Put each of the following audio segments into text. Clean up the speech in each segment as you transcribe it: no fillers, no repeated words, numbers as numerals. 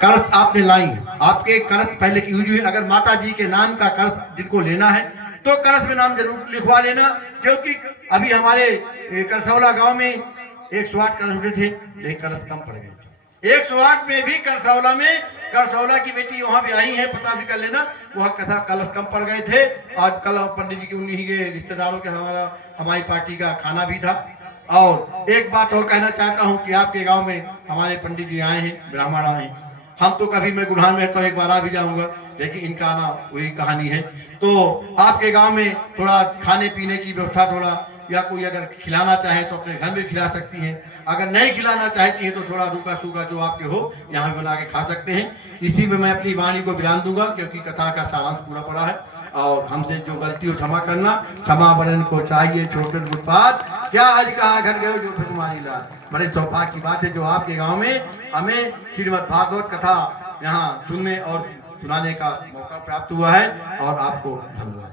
कलश आपने लाई, आपके कलश पहले की यूज हुई। अगर माता जी के नाम का कलश जिनको लेना है तो कलश में नाम जरूर लिखवा लेना, क्योंकि अभी हमारे करसौला गांव में 108 कलश उठे थे, लेकिन कलश कम पड़ गए। 108 में भी करसौला की बेटी वहां भी आई है, पता भी कर लेना, वहां कथा कलश कम पड़ गए थे। आज कल पंडित जी के उन्हीं के रिश्तेदारों के हमारी पार्टी का खाना भी था। और एक बात और कहना चाहता हूं कि आपके गांव में हमारे पंडित जी आए हैं, ब्राह्मण आए हैं। हम तो कभी मैं गुरहान में रहता हूँ, एक बार आ भी जाऊंगा, लेकिन इनका आना वही कहानी है। तो आपके गांव में थोड़ा खाने पीने की व्यवस्था थोड़ा, या कोई अगर खिलाना चाहे तो अपने घर में खिला सकती हैं, अगर नहीं खिलाना चाहती हैं तो थोड़ा रूखा सूखा जो आपके हो यहाँ बना के खा सकते हैं। इसी में मैं अपनी वाणी को विराम दूंगा, क्योंकि कथा का सारांश पूरा पड़ा है। और हमसे जो गलती हो क्षमा करना, क्षमा बरन को चाहिए छोटे उत्पाद, क्या आज कहा घर गए जो फिर तुम्हारी लाल। बड़े सौभाग्य की बात है जो आपके गांव में हमें श्रीमद् भागवत कथा यहाँ सुनने और सुनाने का मौका प्राप्त हुआ है, और आपको धन्यवाद।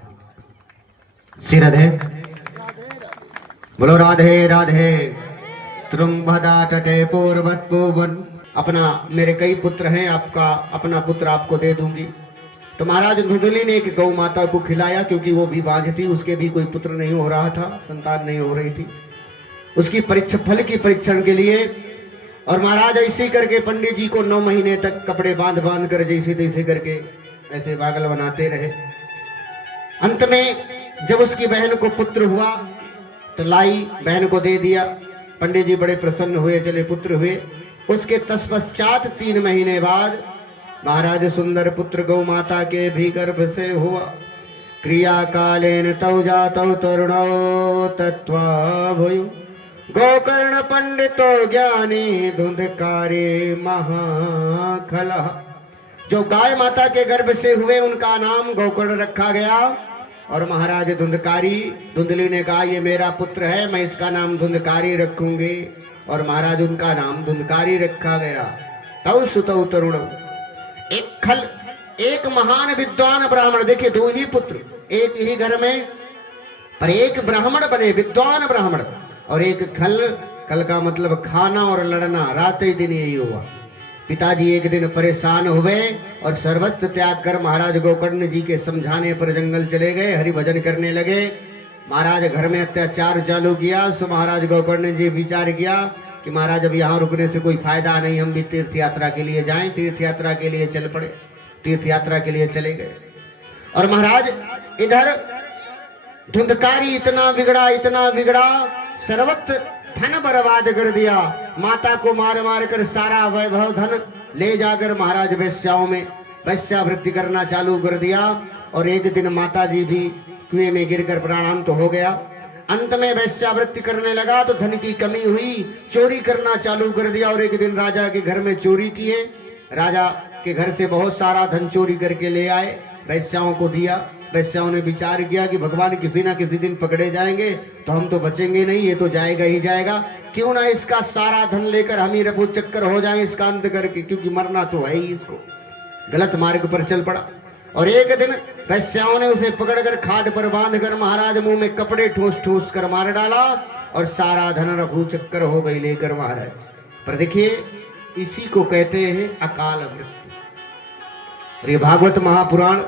श्री राधे बोलो, राधे राधे। त्रुंभदा तटे पूर्वत पूवन। अपना मेरे कई पुत्र हैं, आपका अपना पुत्र आपको दे दूंगी। तो महाराज धुंधली ने एक गौ माता को खिलाया, क्योंकि वो भी बांझ थी, उसके भी कोई पुत्र नहीं हो रहा था, संतान नहीं हो रही थी। उसकी परीक्षा फल की परीक्षण के लिए, और महाराज ऐसे करके पंडित जी को 9 महीने तक कपड़े बांध बांध कर जैसे तैसे करके ऐसे पागल बनाते रहे। अंत में जब उसकी बहन को पुत्र हुआ तो लाई, बहन को दे दिया। पंडित जी बड़े प्रसन्न हुए, चले पुत्र हुए। उसके तत्पश्चात 3 महीने बाद महाराज सुंदर पुत्र गौ माता के भी गर्भ से हुआ। क्रिया कालेन तौ जातौ तरुणौ तत्वा भयु गोकर्ण पंडितो ज्ञानी धुंधकारी महाखलः। जो गाय माता के गर्भ से हुए उनका नाम गोकर्ण रखा गया। और महाराज धुंधकारी, धुंधली ने कहा ये मेरा पुत्र है, मैं इसका नाम धुंधकारी रखूंगी। और महाराज उनका नाम धुंधकारी रखा गया। तौ सुतौ तरुण, एक महान विद्वान ब्राह्मण, देखिए 2 ही पुत्र एक ही घर में, पर एक ब्राह्मण बने, विद्वान ब्राह्मण, और एक खल का मतलब खाना और लड़ना, रात ही दिन यही हुआ। पिताजी एक दिन परेशान हुए और सर्वस्व त्याग कर महाराज गोकर्ण जी के समझाने पर जंगल चले गए, हरि भजन करने लगे। महाराज घर में अत्याचार चालू किया। सो महाराज गोकर्ण जी विचार किया कि महाराज अब यहाँ रुकने से कोई फायदा नहीं, हम भी तीर्थ यात्रा के लिए जाएं। तीर्थ यात्रा के लिए चल पड़े, तीर्थ यात्रा के लिए चले गए। और महाराज इधर धुंधकारी इतना बिगड़ा, सर्वत्र धन बर्बाद कर दिया। माता को मार मार कर सारा वैभव धन ले जाकर महाराज वैश्याओं में वैश्यावृत्ति करना चालू कर दिया। और एक दिन माता जी भी कुएं में गिरकर प्राणांत हो गया। अंत में वैश्यावृत्ति करने लगा तो धन की कमी हुई, चोरी करना चालू कर दिया। और एक दिन राजा के घर में चोरी किए, राजा के घर से बहुत सारा धन चोरी करके ले आए, वैश्याओं को दिया। वैश्याओं ने विचार किया कि भगवान किसी ना किसी दिन पकड़े जाएंगे तो हम तो बचेंगे नहीं, ये तो जाएगा ही जाएगा, क्यों ना इसका सारा धन लेकर हम ही रफू चक्कर हो जाएं इसका अंत करके, क्योंकि मरना तो है ही इसको। गलत मार्ग पर चल पड़ा। और एक दिन वैश्याओं ने उसे पकड़कर खाट पर बांधकर महाराज मुंह में कपड़े ठूस ठूस कर मार डाला, और सारा धन रफू चक्कर हो गई लेकर महाराज। पर देखिए इसी को कहते हैं अकाल मृत्यु। और ये भागवत महापुराण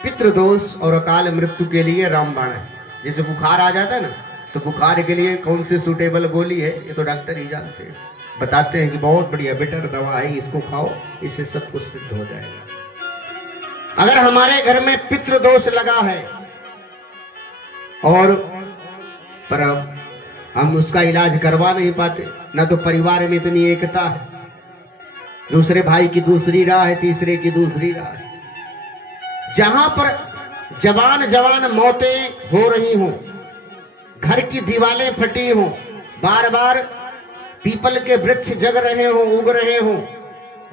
पितृदोष और अकाल मृत्यु के लिए रामबाण है। जैसे बुखार आ जाता है ना, तो बुखार के लिए कौन सी सूटेबल गोली है ये तो डॉक्टर ही जानते हैं, बताते हैं कि बहुत बढ़िया बेटर दवा है, इसको खाओ, इससे सब कुछ सिद्ध हो जाएगा। अगर हमारे घर में पितृदोष लगा है और पर हम उसका इलाज करवा नहीं पाते, ना तो परिवार में इतनी एकता है, दूसरे भाई की दूसरी राह है, तीसरे की दूसरी राह है, जहां पर जवान जवान मौतें हो रही हों, घर की दीवारें फटी हों, बार बार पीपल के वृक्ष जग रहे हों, उग रहे हों,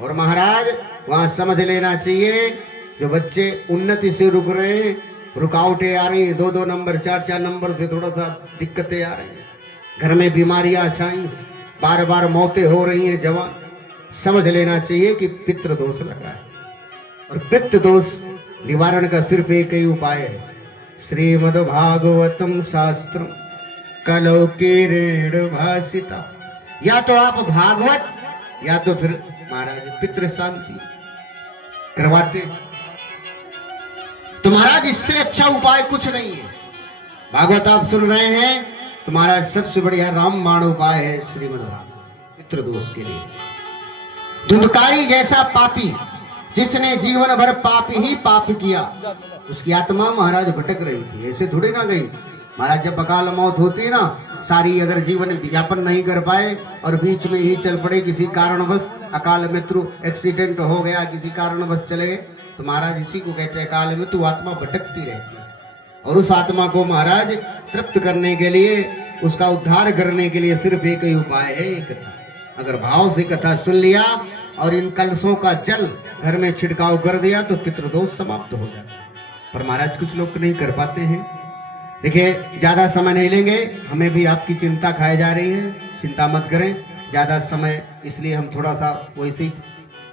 और महाराज वहां समझ लेना चाहिए जो बच्चे उन्नति से रुक रहे हैं, रुकावटें आ रही हैं, 2-2 नंबर 4-4 नंबर से थोड़ा सा दिक्कतें आ रही हैं, घर में बीमारियां छाई, बार बार मौतें हो रही हैं, जवान समझ लेना चाहिए कि पितृदोष लगा है। और पितृदोष निवारण का सिर्फ एक ही उपाय है, श्रीमद्भागवतम शास्त्रम कलौ किरीट भासिता। या तो आप भागवत या तो फिर महाराज पितृ शांति करवाते। तो महाराज इससे अच्छा उपाय कुछ नहीं है। भागवत आप सुन रहे हैं तो महाराज सबसे बढ़िया रामबाण उपाय है श्रीमद् भागवत पितृदोष के लिए। धुंधकारी जैसा पापी जिसने जीवन भर पाप ही पाप किया, उसकी आत्मा महाराज भटक रही थी, ऐसे थोड़ी ना गई। महाराज जब अकाल मौत होती है ना, सारी अगर जीवन व्यापन नहीं कर पाए और बीच में ही चल पड़े, किसी कारणवश अकाल मृत्यु एक्सीडेंट हो गया, किसी कारणवश चले गए, तो महाराज इसी को कहते हैं अकाल मृत्यु। आत्मा भटकती रहती है और उस आत्मा को महाराज तृप्त करने के लिए, उसका उद्धार करने के लिए सिर्फ एक ही उपाय है, एक कथा। अगर भाव से कथा सुन लिया और इन कलशों का जल घर में छिड़काव कर दिया तो पितृदोष समाप्त हो जाता है। पर महाराज कुछ लोग नहीं कर पाते हैं। देखिए ज्यादा समय नहीं लेंगे, हमें भी आपकी चिंता खाई जा रही है, चिंता मत करें ज्यादा समय, इसलिए हम थोड़ा सा वैसी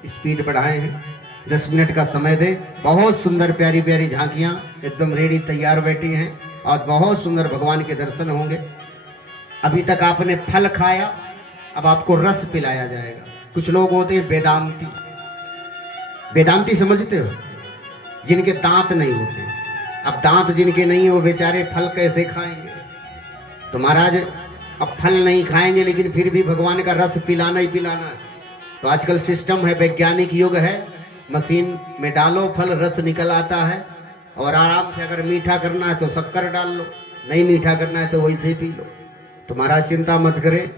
स्पीड बढ़ाए हैं। 10 मिनट का समय दें। बहुत सुंदर प्यारी प्यारी झांकियां एकदम रेडी तैयार बैठी हैं और बहुत सुंदर भगवान के दर्शन होंगे। अभी तक आपने फल खाया, अब आपको रस पिलाया जाएगा। कुछ लोग होते हैं वेदांती, वेदांती समझते हो, जिनके दांत नहीं होते। अब दांत जिनके नहीं है वो बेचारे फल कैसे खाएंगे? तो महाराज अब फल नहीं खाएंगे लेकिन फिर भी भगवान का रस पिलाना ही पिलाना है। तो आजकल सिस्टम है, वैज्ञानिक युग है, मशीन में डालो फल रस निकल आता है। और आराम से अगर मीठा करना है तो शक्कर डाल लो, नहीं मीठा करना है तो वैसे ही पी लो। तो महाराज चिंता मत करें,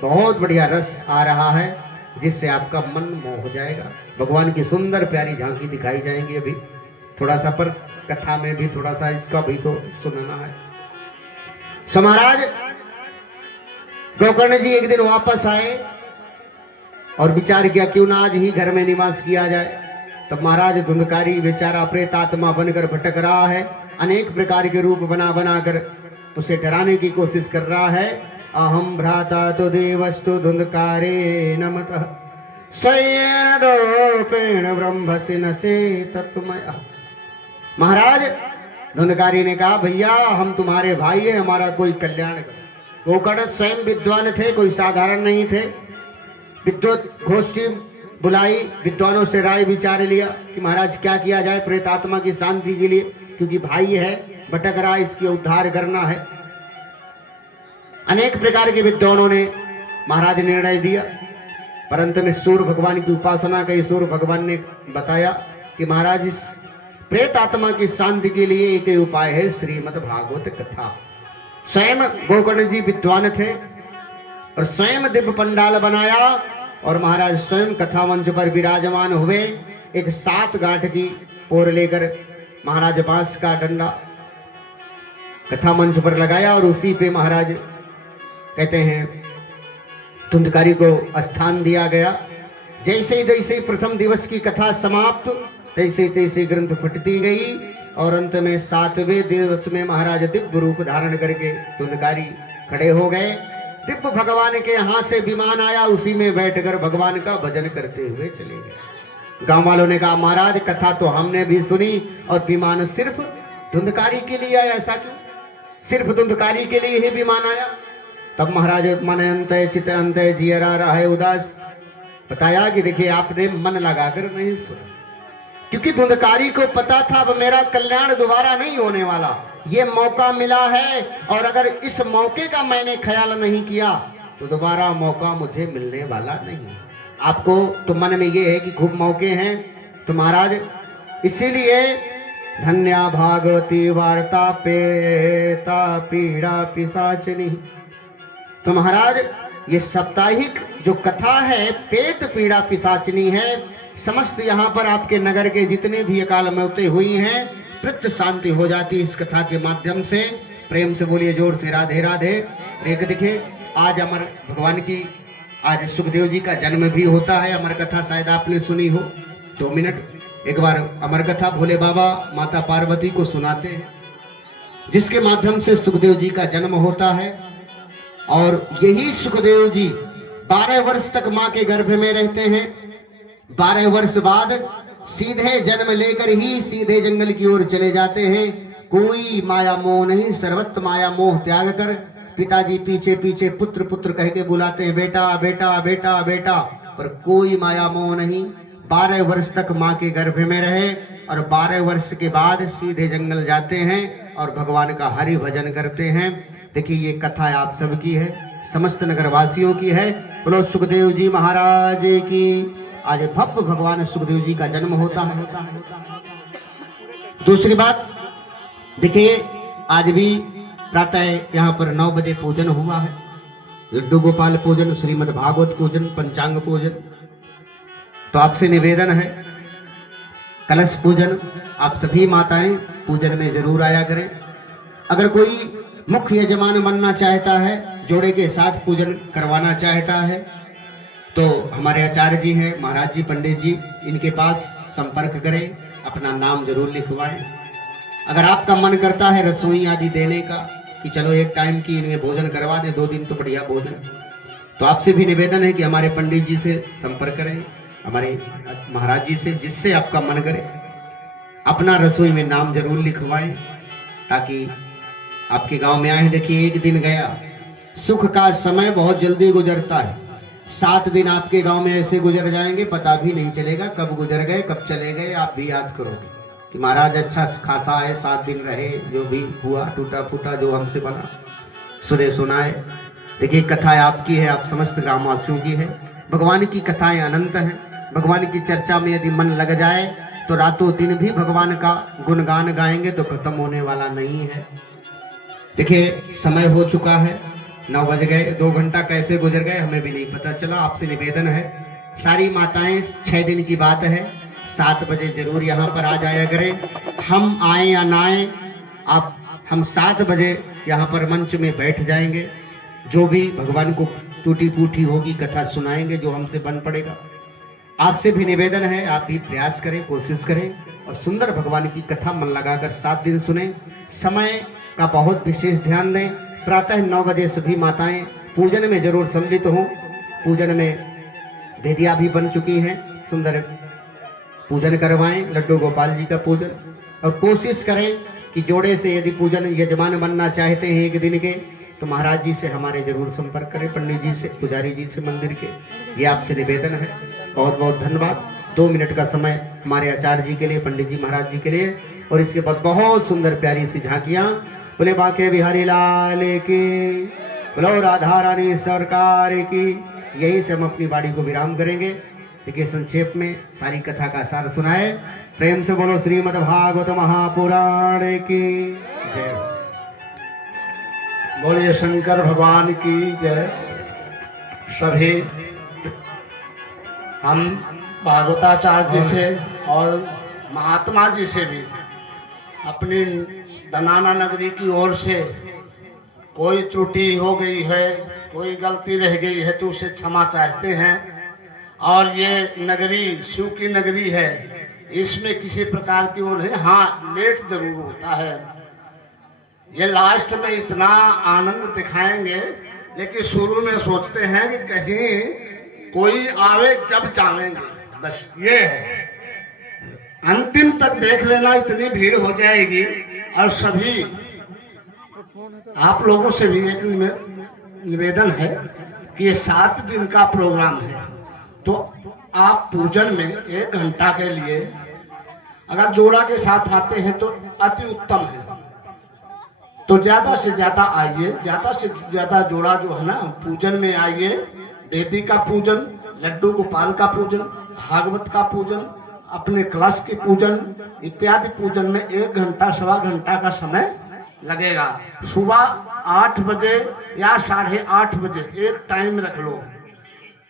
बहुत बढ़िया रस आ रहा है जिससे आपका मन मोह हो जाएगा। भगवान की सुंदर प्यारी झांकी दिखाई जाएंगी अभी थोड़ा सा, पर कथा में भी थोड़ा सा इसका भी तो सुनना है। सो महाराज गोकर्ण जी एक दिन वापस आए और विचार किया क्यों ना आज ही घर में निवास किया जाए। तब महाराज धुंधकारी बेचारा प्रेत आत्मा बनकर भटक रहा है, अनेक प्रकार के रूप बना बनाकर उसे डराने की कोशिश कर रहा है। अहम भ्राता तो देवस्तु धुंधकारे नमतः स्वयं दोपेण ब्रह्मसि नसे तत्मय। महाराज धुंधकारी ने कहा भैया हम तुम्हारे भाई हैं, हमारा कोई कल्याण करो। गोकर्ण स्वयं विद्वान थे, कोई साधारण नहीं थे। विद्वत गोष्ठी बुलाई, विद्वानों से राय विचार लिया कि महाराज क्या किया जाए प्रेत आत्मा की शांति के लिए, क्योंकि भाई है भटक रहा है, इसकी उद्धार करना है। अनेक प्रकार के विद्वानों ने महाराज निर्णय दिया, परंतु में सूर्य भगवान की उपासना कई। सूर्य भगवान ने बताया कि महाराज इस प्रेत आत्मा की शांति के लिए एक ही उपाय है, श्रीमद् भागवत कथा। स्वयं गोकर्ण जी विद्वान थे और स्वयं दिव्य पंडाल बनाया और महाराज स्वयं कथा मंच पर विराजमान हुए। एक 7 गांठ की पोर लेकर महाराज बांस का डंडा कथा मंच पर लगाया और उसी पे महाराज कहते हैं धुंधकारी को स्थान दिया गया। जैसे ही प्रथम दिवस की कथा समाप्त, तैसे तैसे ग्रंथ फटती गई और अंत में 7वें दिवस में महाराज दिव्य रूप धारण करके धुंधकारी खड़े हो गए। दिव्य भगवान के यहाँ से विमान आया, उसी में बैठकर भगवान का भजन करते हुए चले गए। गांव वालों ने कहा महाराज कथा तो हमने भी सुनी और विमान सिर्फ धुंधकारी के लिए आया, ऐसा क्यों? सिर्फ धुंधकारी के लिए ही विमान आया? तब महाराज मन अंतय चित अंतय जियरा रहा है उदास। बताया कि देखिए आपने मन लगाकर नहीं सुना, क्योंकि धुंधकारी को पता था अब मेरा कल्याण दोबारा नहीं होने वाला, ये मौका मिला है और अगर इस मौके का मैंने ख्याल नहीं किया तो दोबारा मौका मुझे मिलने वाला नहीं। आपको तो मन में ये है कि खूब मौके हैं, तो महाराज इसीलिए धन्या भागवती वार्ता पेता पीड़ा पिशाचिनी। तो महाराज ये साप्ताहिक जो कथा है पेत पीड़ा पिशाचिनी है। समस्त यहाँ पर आपके नगर के जितने भी अकाल मौतें हुई हैं प्रत्य शांति हो जाती इस कथा के माध्यम से। प्रेम से बोलिए जोर से राधे राधे। एक देखिए आज अमर भगवान की, आज सुखदेव जी का जन्म भी होता है। अमर कथा शायद आपने सुनी हो। 2 मिनट एक बार अमर कथा भोले बाबा माता पार्वती को सुनाते हैं, जिसके माध्यम से सुखदेव जी का जन्म होता है। और यही सुखदेव जी 12 वर्ष तक माँ के गर्भ में रहते हैं। 12 वर्ष बाद सीधे जन्म लेकर ही सीधे जंगल की ओर चले जाते हैं। कोई माया मोह नहीं, सर्वत्र माया मोह त्याग कर पिताजी पीछे पीछे पुत्र पुत्र कह के बुलाते हैं, बेटा बेटा बेटा बेटा। पर कोई माया मोह नहीं। 12 वर्ष तक माँ के गर्भ में रहे और 12 वर्ष के बाद सीधे जंगल जाते हैं और भगवान का हरि भजन करते हैं। देखिए ये कथा आप सबकी है, समस्त नगरवासियों की है। बोलो सुखदेव जी महाराज की। आज भव्य भगवान सुखदेव जी का जन्म होता है। दूसरी बात देखिए, आज भी प्रातः यहाँ पर 9 बजे पूजन हुआ है। लड्डू गोपाल पूजन, श्रीमद् भागवत पूजन, पंचांग पूजन। तो आपसे निवेदन है, कलश पूजन आप सभी माताएं पूजन में जरूर आया करें। अगर कोई मुख्य यजमान बनना चाहता है, जोड़े के साथ पूजन करवाना चाहता है, तो हमारे आचार्य जी हैं, महाराज जी, पंडित जी, इनके पास संपर्क करें, अपना नाम जरूर लिखवाएं। अगर आपका मन करता है रसोई आदि देने का कि चलो एक टाइम की इन्हें भोजन करवा दें, 2 दिन तो बढ़िया भोजन, तो आपसे भी निवेदन है कि हमारे पंडित जी से संपर्क करें, हमारे महाराज जी से, जिससे आपका मन करे अपना रसोई में नाम जरूर लिखवाएं, ताकि आपके गांव में आए। देखिए एक दिन गया, सुख का समय बहुत जल्दी गुजरता है। 7 दिन आपके गांव में ऐसे गुजर जाएंगे, पता भी नहीं चलेगा कब गुजर गए, कब चले गए। आप भी याद करोगे कि महाराज अच्छा खासा है, 7 दिन रहे, जो भी हुआ टूटा फूटा जो हमसे बना सुने सुनाए। देखिए कथा आपकी है, आप समस्त ग्रामवासियों की है। भगवान की कथाएं अनंत हैं। भगवान की चर्चा में यदि मन लग जाए तो रातों दिन भी भगवान का गुणगान गाएंगे तो खत्म होने वाला नहीं है। देखिए समय हो चुका है, 9 बज गए, 2 घंटा कैसे गुजर गए हमें भी नहीं पता चला। आपसे निवेदन है, सारी माताएं 6 दिन की बात है, 7 बजे जरूर यहाँ पर आ जाया करें। हम आए या ना आए, हम 7 बजे यहाँ पर मंच में बैठ जाएंगे। जो भी भगवान को टूटी फूटी होगी कथा सुनाएंगे, जो हमसे बन पड़ेगा। आपसे भी निवेदन है, आप भी प्रयास करें, कोशिश करें और सुंदर भगवान की कथा मन लगाकर 7 दिन सुने। समय का बहुत विशेष ध्यान दें। प्रातः 9 बजे सभी माताएं पूजन में जरूर सम्मिलित हों। पूजन में भेदिया भी बन चुकी हैं, सुंदर पूजन करवाएं, लड्डू गोपाल जी का पूजन। और कोशिश करें कि जोड़े से यदि पूजन यजमान बनना चाहते हैं एक दिन के, तो महाराज जी से हमारे जरूर संपर्क करें, पंडित जी से, पुजारी जी से मंदिर के। ये आपसे निवेदन है। बहुत बहुत धन्यवाद। 2 मिनट का समय हमारे आचार्य जी के लिए, पंडित जी महाराज जी के लिए। और इसके बाद बहुत सुंदर प्यारी सी झांकियां। बोले बांके बिहारी लाल की, बोलो राधा रानी सरकार की। यही से हम अपनी वाणी को विराम करेंगे। देखिए संक्षेप में सारी कथा का सार सुनाए। प्रेम से बोलो श्रीमद् भागवत महापुराण की जय। बोलिए शंकर भगवान की जय। सभी हम भागवताचार्य जी से और महात्मा जी से भी अपनी दनाना नगरी की ओर से कोई त्रुटि हो गई है, कोई गलती रह गई है तो उसे क्षमा चाहते हैं। और ये नगरी शिव की नगरी है, इसमें किसी प्रकार की वो नहीं, हाँ लेट जरूर होता है। ये लास्ट में इतना आनंद दिखाएंगे, लेकिन शुरू में सोचते हैं कि कहीं कोई आवे जब जानेंगे, बस ये है। अंतिम तक देख लेना, इतनी भीड़ हो जाएगी। और सभी आप लोगों से भी एक निवेदन है कि ये 7 दिन का प्रोग्राम है, तो आप पूजन में 1 घंटा के लिए अगर जोड़ा के साथ आते हैं तो अति उत्तम है। तो ज्यादा से ज्यादा आइए, ज्यादा से ज्यादा जोड़ा जो है ना पूजन में आइए। वेदी का पूजन, लड्डू गोपाल का पूजन, भागवत का पूजन, अपने कलश के पूजन इत्यादि पूजन में 1 घंटा 1.25 घंटा का समय लगेगा। सुबह 8 बजे या 8:30 बजे एक टाइम रख लो।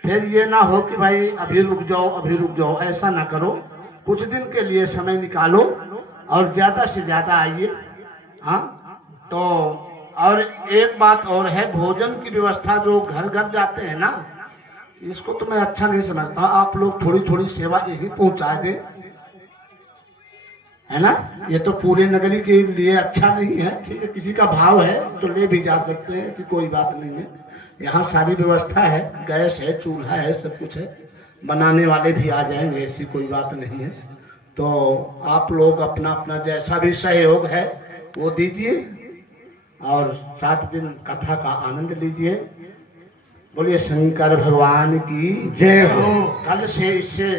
फिर ये ना हो कि भाई अभी रुक जाओ, अभी रुक जाओ, ऐसा ना करो। कुछ दिन के लिए समय निकालो और ज्यादा से ज्यादा आइए। हाँ, तो और एक बात और है, भोजन की व्यवस्था जो घर घर जाते हैं ना, इसको तो मैं अच्छा नहीं समझता। आप लोग थोड़ी थोड़ी सेवा यही पहुंचा दे, है ना। ये तो पूरे नगरी के लिए अच्छा नहीं है। ठीक है, किसी का भाव है तो ले भी जा सकते हैं, ऐसी कोई बात नहीं है। यहाँ सारी व्यवस्था है, गैस है, चूल्हा है, सब कुछ है। बनाने वाले भी आ जाएंगे, ऐसी कोई बात नहीं है। तो आप लोग अपना अपना जैसा भी सहयोग है वो दीजिए और 7 दिन कथा का आनंद लीजिए। बोलिए शंकर भगवान की जय हो। कल से इससे